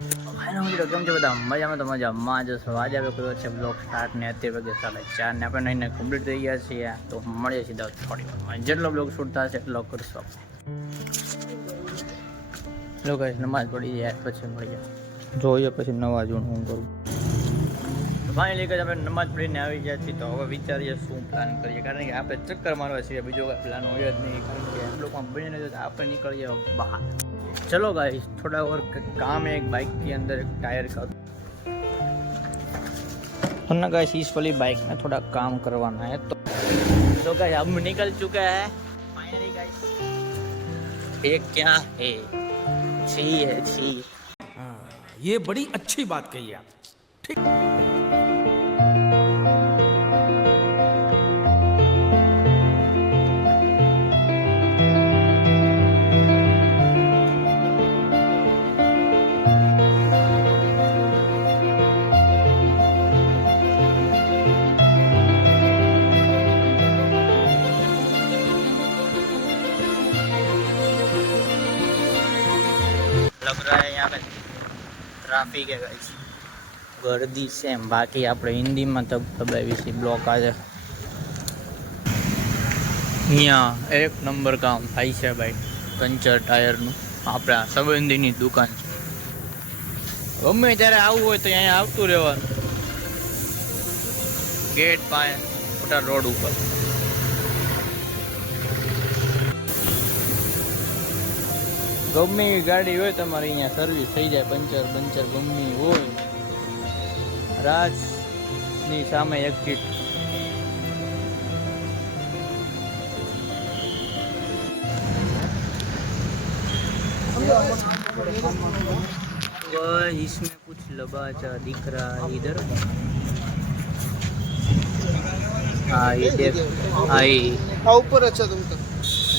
હેલો મિત્રો, કેમ છો બધા? મજામાં તો મજામાં જ છો. આજે આપણે કર્યો છે બ્લોગ સ્ટાર્ટ ને અત્યારે વાગે 4:30 ને આપણે નહીં કમ્પ્લીટ થઈ ગયા છીએ. તો મળીએ સીધા થોડી વારમાં. જેટલો બ્લોગ શૂટ થશે એટલો કરશો. લોકો નમાઝ પડી જાય પછી મળીએ, જોઈએ પછી નવા જૂન હું કરું. ફાઇનલી કે આપણે નમાઝ પડીને આવી ગયા છીએ. તો હવે વિચારીએ શું પ્લાન કરીએ, કારણ કે આપણે ચક્કર મારવા છીએ, બીજો કોઈ પ્લાન હોય જ નહીં. કારણ કે એમ લોકોમાં બની નહીં તો આપણે નીકળીએ બહાર. चलो गाइस, थोड़ा और काम है एक बाइक के अंदर, एक टायर का। तो ना गाइस इस वाली बाइक में थोड़ा काम करवाना है। तो गाइस अब निकल चुका है फाइनली गाइस। ये क्या है? छी है छी। हाँ, ये बड़ी अच्छी बात कही आप। ठीक। लग रहा है यहाँ पे ट्रैफिक है गाइस, गर्दी सेम. बाकी આપણે હિન્દીમાં તો દબાવી બ્લોક આજે. અહીંયા એક નંબર કામ થાય છે ભાઈ, પંચર ટાયરનું. આપણા સંબંધીની દુકાન છે. ગમે ત્યારે આવવું હોય તો અહીંયા આવતું રહેવાનું, ગેટ પાસે મોટા રોડ ઉપર. ગમે એવી ગાડી હોય તમારે અહીંયા સર્વિસ થઈ જાય. પંચર ગમે હોય. રાજની સામે એક્ઝિટ. इसमें कुछ लबाचा दिख रहा है इधर. हाँ ये देख, आई ऊपर अच्छा तुमका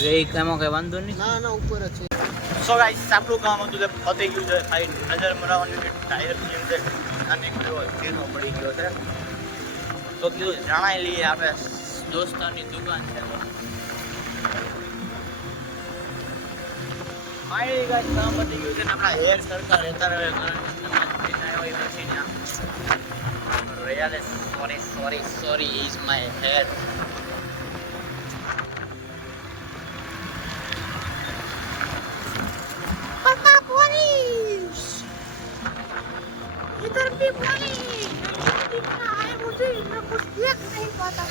रे એમાં કઈ વાંધો નહીં. ના ના ઉપર છે. સો ગાઈસ, આપણું કામ હતું તે પતી ગયું છે. સાઈડ નજર મરાવવાની કે ટાયરની અંદર આને કર્યો તેનો પડી ગયો છે. તો કીધું જણાઈ લઈએ, આપણે દોસ્તારની દુકાન છે. ફાઇનલી ગાઈસ કામ પતી ગયું છે ને આપણા હેર સરખા રહેતા રહે. Really sorry is my hair. इधर भी पुलिस दिख रहा है मुझे, मैं कुछ देख नहीं पाता.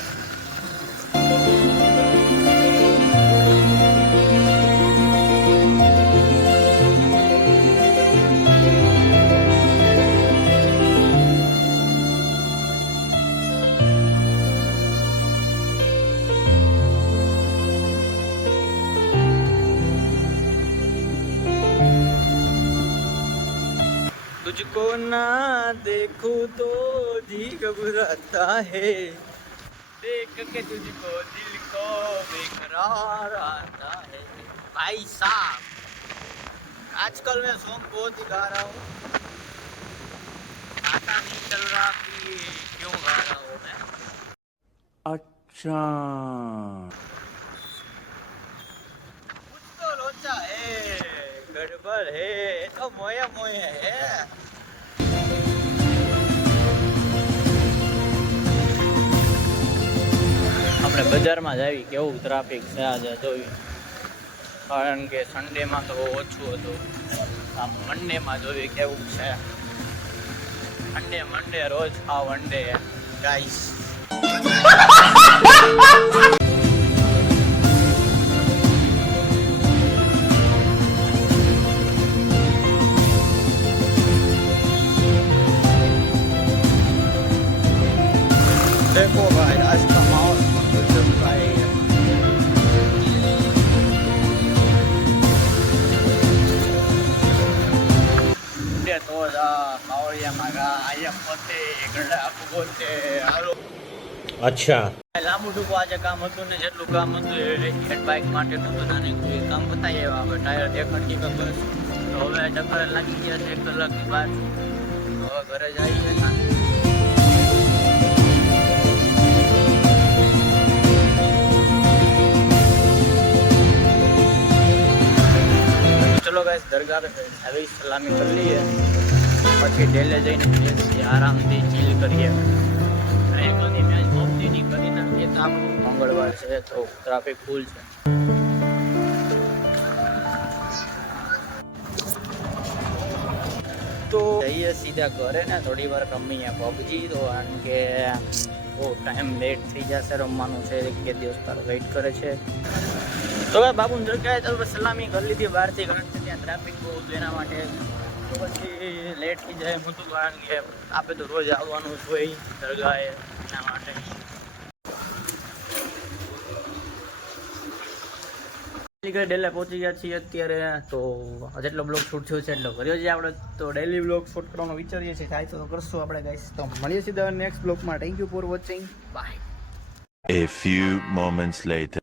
तुझको ना देखूं तो जी घबराता है, देख के तुझको दिल को बेकरार आता है. भाई साहब, आजकल मैं सॉन्ग बहुत ही गा रहा हूँ, पता नहीं चल रहा कि क्यों गा रहा हूँ मैं. अच्छा, कुछ तो लोचा है, गड़बड़ है, तो मोया मोया है. આપણે બજારમાં જ આવી, કેવું ટ્રાફિક છે આજે જોયું. કારણ કે સન્ડેમાં તો ઓછું હતું. આ મંડેમાં જોયું કેવું છે. મંડે રોજ આ વનડે ગાઈસ. देखो भाई आज का माहौल गजब का है. તો માવળિયામાં ગા અહીંયા પોતે ગળા પોતે હાલો. अच्छा. લાંબુ ટૂંકું આજે કામ હતું ને, જેટલું કામ હતું હેડ બાઇક માટે નતું, નાની કોઈ કામ બતાવી આવ્યા. હવે ટાયર દેખાડી કે બસ. તો હવે ચક્કર લાગી ગયા છે 1 કલાકની બાદ. હવે ઘરે જઈએ. चलो गाइस, दरगाह पे सलामी कर ली है. પછી ડેલે જઈને બેસી આરામથી ચીલ કરીએ. અને બધી મેચ પબજીની કરી નાખીએ. તો આપણું મંગળવાર છે તો ટ્રાફિક ફૂલ છે. તો જઈએ સીધા ઘરે ને થોડી વાર રમીએ પબજી. તો કારણ કે બહુ ટાઈમ લેટ થઈ જશે, રમવાનું છે. કે દિવસ તારો વેઇટ કરે છે. તો ભાઈ બાબુને દરગાહે ચાલો સલામી કરી લીધી બહારથી, કારણ કે ત્યાં ટ્રાફિક બહુ હતું એના માટે. તો પછી લેટ થઈ જાય બધું, કારણ કે આપણે તો રોજ આવવાનું જ હોય દરગાહે એના માટે. ડેલે પહોંચી ગયા છીએ અત્યારે. તો જેટલો બ્લોગ શૂટ થયો છે એટલો કર્યો છે આપણે. તો ડેલી બ્લોગ શૂટ કરવાનો વિચારીએ છીએ, થાય તો કરશું આપણે ગાઈસ. તો મળીએ સીધા નેક્સ્ટ બ્લોગમાં. Thank you for watching, bye. A few moments later.